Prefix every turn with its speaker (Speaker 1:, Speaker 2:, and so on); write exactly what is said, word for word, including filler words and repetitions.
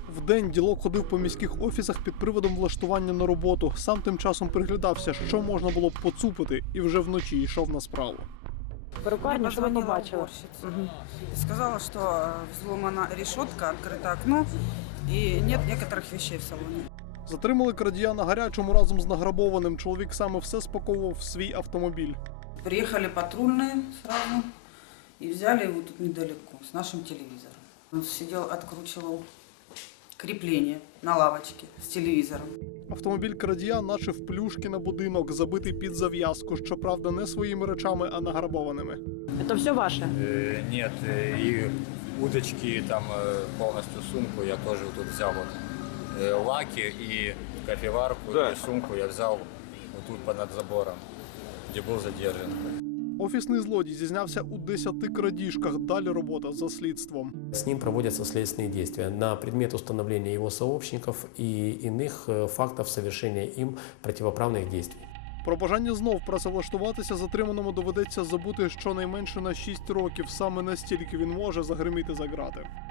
Speaker 1: Вдень ділок ходив по міських офісах під приводом влаштування на роботу. Сам тим часом приглядався, що можна було б поцупити, і вже вночі йшов на справу.
Speaker 2: Перукарня, що ви побачили?
Speaker 3: Угу. Сказала, що взломана решетка, відкрите окно і немає деяких речей в салоні.
Speaker 1: Затримали крадія на гарячому разом з награбованим. Чоловік саме все спаковував в свій автомобіль.
Speaker 3: Приїхали патрульні сразу і взяли його тут недалеко, з нашим телевізором. Він сидів, відкручував кріплення на лавочці з телевізором.
Speaker 1: Автомобіль крадія наче вплюшки на будинок, забитий під зав'язку, щоправда, не своїми речами, а награбованими.
Speaker 2: Це все ваше?
Speaker 4: Э, нет, э, и удочки, там э, полностью сумку я тоже тут взял. Вот. Э, лаки и кофеварку,
Speaker 5: Да.
Speaker 4: и сумку я взял вот тут понад забором, где был задержан.
Speaker 1: Офісний злодій зізнявся у десяти крадіжках. Далі робота за слідством.
Speaker 6: С ним проводятся следственные действия на предмет установления его сообщников и иных э, фактов совершения им противоправных действий.
Speaker 1: Про бажання знов працевлаштуватися затриманому доведеться забути щонайменше на шість років. Саме настільки він може загриміти за ґрати.